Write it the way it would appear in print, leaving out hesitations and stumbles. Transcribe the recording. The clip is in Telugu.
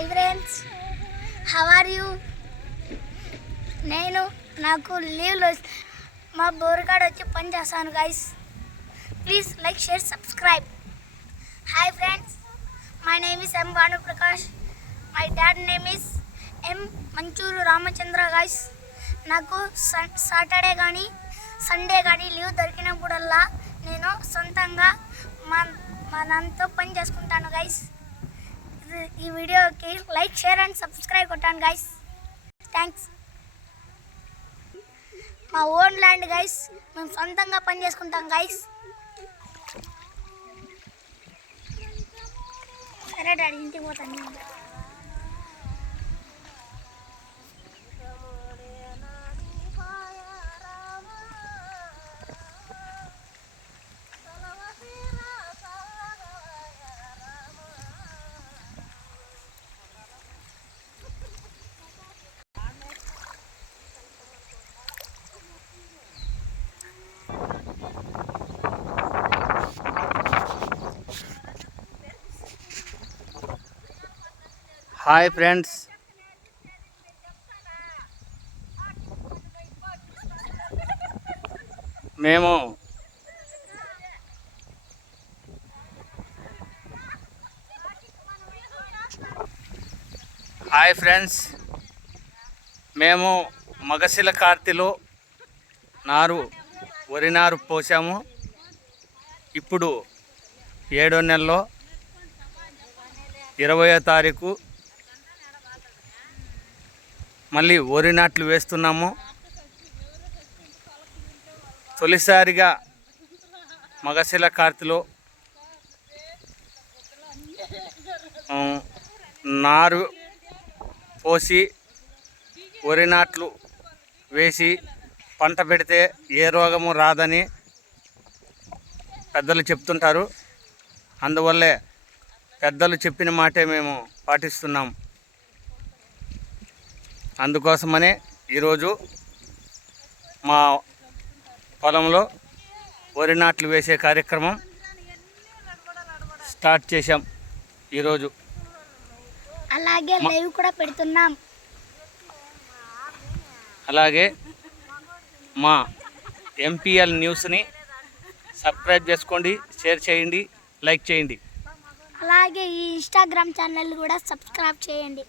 Hi friends, how are you? నాకు లీవ్లో మా బోర్గాడ్ వచ్చి పని చేస్తాను guys. Please like, share, subscribe. Hi friends, my name is M Bhanu Prakash. My dad name is M Manchuru Ramachandra guys. నాకు సాటర్డే కానీ సండే కానీ లీవ్ దొరికినప్పుడల్లా నేను సొంతంగా మా నాన్నతో పని చేసుకుంటాను గైస్. ఈ వీడియోకి లైక్, షేర్ అండ్ సబ్స్క్రైబ్ కొట్టాను గైస్. థ్యాంక్స్. మా ఓన్ ల్యాండ్ గైస్, మేము సొంతంగా పని చేసుకుంటాం గైస్. సరే డాడీ, ఇంటికి పోతాను. హాయ్ ఫ్రెండ్స్, మేము మగశిల కార్తిలో వరి నారు పోసాము. ఇప్పుడు 7వ నెలలో 20వ తారీఖు మళ్ళీ వరి నాట్లు వేస్తున్నాము. తొలిసారిగా మగశిల కార్తిలో నారు పోసి వరి నాట్లు వేసి పంట పెడితే ఏ రోగము రాదని పెద్దలు చెప్తుంటారు. అందువల్లే పెద్దలు చెప్పిన మాటే మేము పాటిస్తున్నాం. అందుకోసమనే ఈరోజు మా పొలంలో వరి నాట్లు వేసే కార్యక్రమం స్టార్ట్ చేశాం ఈరోజు. అలాగే లైవ్ కూడా పెడుతున్నాం. అలాగే మా ఎంపీఎల్ న్యూస్ని సబ్స్క్రైబ్ చేసుకోండి, షేర్ చేయండి, లైక్ చేయండి. అలాగే ఈ ఇన్స్టాగ్రామ్ ఛానల్ కూడా సబ్స్క్రైబ్ చేయండి.